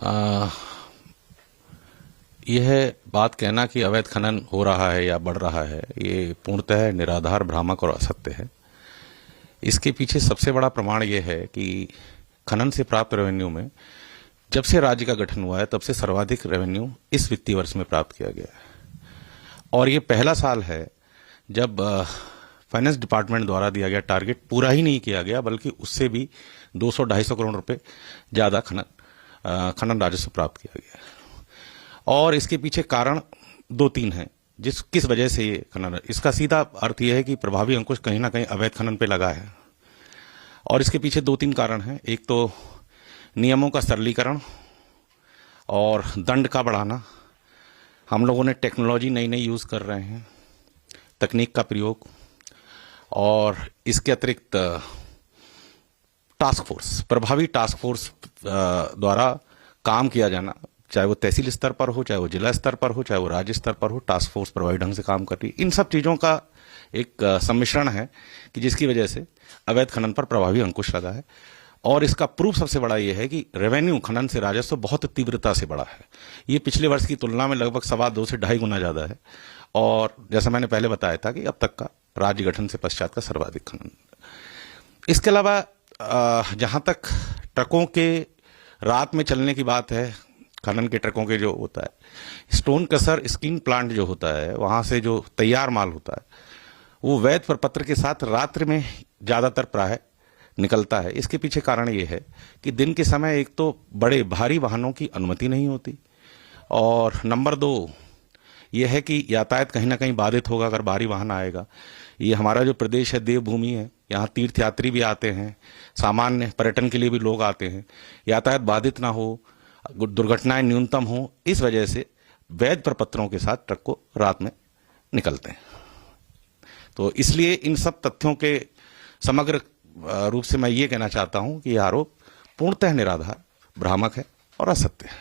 आ, यह बात कहना कि अवैध खनन हो रहा है या बढ़ रहा है, ये पूर्णतः निराधार, भ्रामक और असत्य है। इसके पीछे सबसे बड़ा प्रमाण यह है कि खनन से प्राप्त रेवेन्यू में जब से राज्य का गठन हुआ है तब से सर्वाधिक रेवेन्यू इस वित्तीय वर्ष में प्राप्त किया गया है। और ये पहला साल है जब फाइनेंस डिपार्टमेंट द्वारा दिया गया टारगेट पूरा ही नहीं किया गया, बल्कि उससे भी 200-250 करोड़ रुपए ज्यादा खनन राजस्व प्राप्त किया गया। और इसके पीछे कारण 2-3 हैं किस वजह से ये खनन, इसका सीधा अर्थ यह है कि प्रभावी अंकुश कहीं ना कहीं अवैध खनन पे लगा है। और इसके पीछे 2-3 कारण हैं। एक तो नियमों का सरलीकरण और दंड का बढ़ाना। हम लोगों ने टेक्नोलॉजी नई नई यूज कर रहे हैं, तकनीक का प्रयोग, और इसके अतिरिक्त टास्क फोर्स, प्रभावी टास्क फोर्स द्वारा काम किया जाना, चाहे वो तहसील स्तर पर हो, चाहे वो जिला स्तर पर हो, चाहे वो राज्य स्तर पर हो, टास्क फोर्स प्रभावी ढंग से काम कर रही है। इन सब चीजों का एक सम्मिश्रण है कि जिसकी वजह से अवैध खनन पर प्रभावी अंकुश लगा है। और इसका प्रूफ सबसे बड़ा यह है कि रेवेन्यू, खनन से राजस्व बहुत तीव्रता से बढ़ा है। ये पिछले वर्ष की तुलना में लगभग 2.25 से 2.5 गुना ज्यादा है। और जैसा मैंने पहले बताया था कि अब तक का राज्य गठन से पश्चात का सर्वाधिक खनन। इसके अलावा जहां तक ट्रकों के रात में चलने की बात है, खनन के ट्रकों के जो होता है, स्टोन क्रशर स्क्रीन प्लांट जो होता है, वहां से जो तैयार माल होता है वो वैध प्रपत्र के साथ रात्रि में ज्यादातर प्राय निकलता है। इसके पीछे कारण ये है कि दिन के समय एक तो बड़े भारी वाहनों की अनुमति नहीं होती, और नंबर 2 ये है कि यातायात कहीं ना कहीं बाधित होगा अगर भारी वाहन आएगा। ये हमारा जो प्रदेश है देवभूमि है, यहाँ तीर्थयात्री भी आते हैं, सामान्य पर्यटन के लिए भी लोग आते हैं। यातायात बाधित ना हो, दुर्घटनाएं न्यूनतम हो, इस वजह से वैध प्रपत्रों के साथ ट्रक को रात में निकलते हैं। तो इसलिए इन सब तथ्यों के समग्र रूप से मैं ये कहना चाहता हूं कि यह आरोप पूर्णतः निराधार, भ्रामक है और असत्य है।